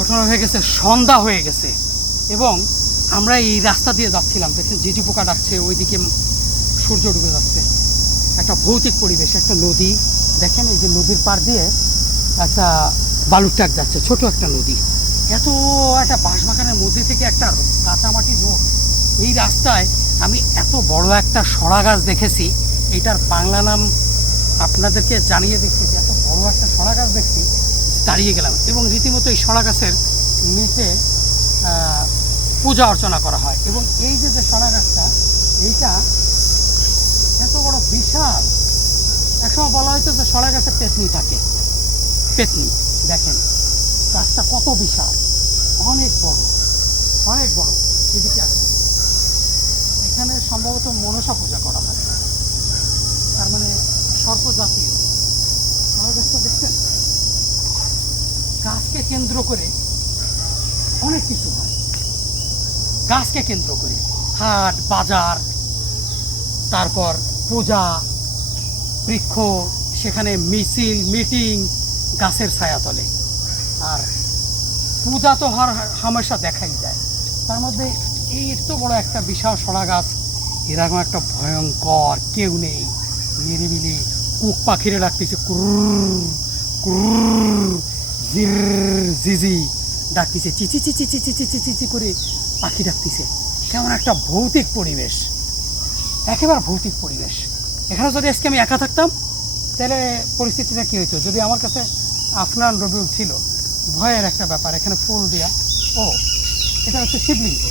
ঘটনা হয়ে গেছে, সন্ধ্যা হয়ে গেছে। এবং আমরা এই রাস্তা দিয়ে যাচ্ছিলাম, দেখছেন জিজু পোকা ডাকছে, ওইদিকে সূর্য ডুবে যাচ্ছে। একটা ভৌতিক পরিবেশ, একটা নদী। দেখেন এই যে নদীর পার দিয়ে একটা বালুর ট্রাক যাচ্ছে, ছোট একটা নদী। এত একটা বাঁশবাগানের মধ্যে থেকে একটা কাঁচামাটি রোড। এই রাস্তায় আমি এত বড় একটা সরা গাছ দেখেছি এইটার বাংলা নাম আপনাদেরকে জানিয়ে দেখছি যে এত বড় একটা সরা গাছ দেখছি দাঁড়িয়ে গেলাম এবং রীতিমতো এই সরা গাছের নিচে পূজা অর্চনা করা হয়। এবং এই যে যে সরা গাছটা, এইটা এত বড় বিশাল। একসময় বলা হয়তো যে সরা গাছে পেতনি থাকে। পেতনি, দেখেন, গাছটা কত বিশাল। অনেক বড় অনেক বড়। এদিকে আসেন। এখানে সম্ভবত মনসা পূজা করা হয়। তার মানে সর্প জাতীয় সরা গাছটা দেখছেন? গাছকে কেন্দ্র করে অনেক কিছু হয়। গাছকে কেন্দ্র করে হাট, বাজার, তারপর পূজা, বৃক্ষ, সেখানে মিছিল, মিটিং, গাছের ছায়াতলে আর পূজা তো হর হামেশা দেখাই যায়। তার মধ্যে এই এত বড় একটা বিশাল সরা গাছ। এরকম একটা ভয়ঙ্কর, কেউ নেই। নিরিবিলি কুক পাখিরে ডাকতেছে কুরুর কুরুর। জির জিজি ডাকতেছে চিচি চিচি চিচি চিচি চিচি করে পাখি ডাকতেছে। কেমন একটা ভৌতিক পরিবেশ। একেবারে ভৌতিক পরিবেশ। এখানে যদি আজকে আমি একা থাকতাম তাহলে পরিস্থিতিটা কী হইতো? যদি আমার কাছে আফনান রবিউল ছিল ভয়ের একটা ব্যাপার এখানে ফুল দেয়া। ও এটা হচ্ছে শিবলিঙ্গ।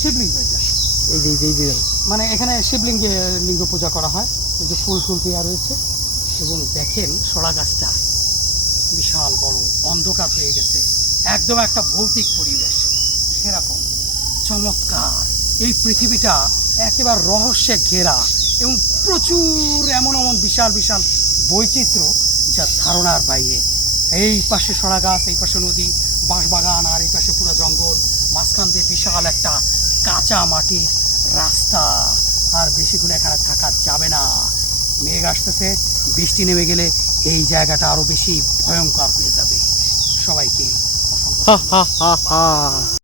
শিবলিঙ্গ এটা। মানে এখানে শিবলিঙ্গে লিঙ্গ পূজা করা হয়। যে ফুল ফুল দেওয়া রয়েছে। এবং দেখেন সরা গাছটা। বিশাল বড় অন্ধকার হয়ে গেছে। একদম একটা ভৌতিক পরিবেশ। সেরকম। চমৎকার। এই পৃথিবীটা একেবারে রহস্যে ঘেরা এবং প্রচুর এমন এমন বিশাল বিশাল বৈচিত্র্য যা ধারণার বাইরে। এই পাশে সরা গাছ এই পাশে নদী, বাঁশবাগান আর এই পাশে পুরো জঙ্গল। মাঝখান দিয়ে বিশাল একটা কাঁচা মাটির রাস্তা। আর বেশিক্ষণ এখানে থাকা যাবে না। মেঘ আসতেছে, বৃষ্টি নেমে গেলে এই জায়গাটা আরও বেশি ভয়ঙ্কর হয়ে যাবে। সবাইকে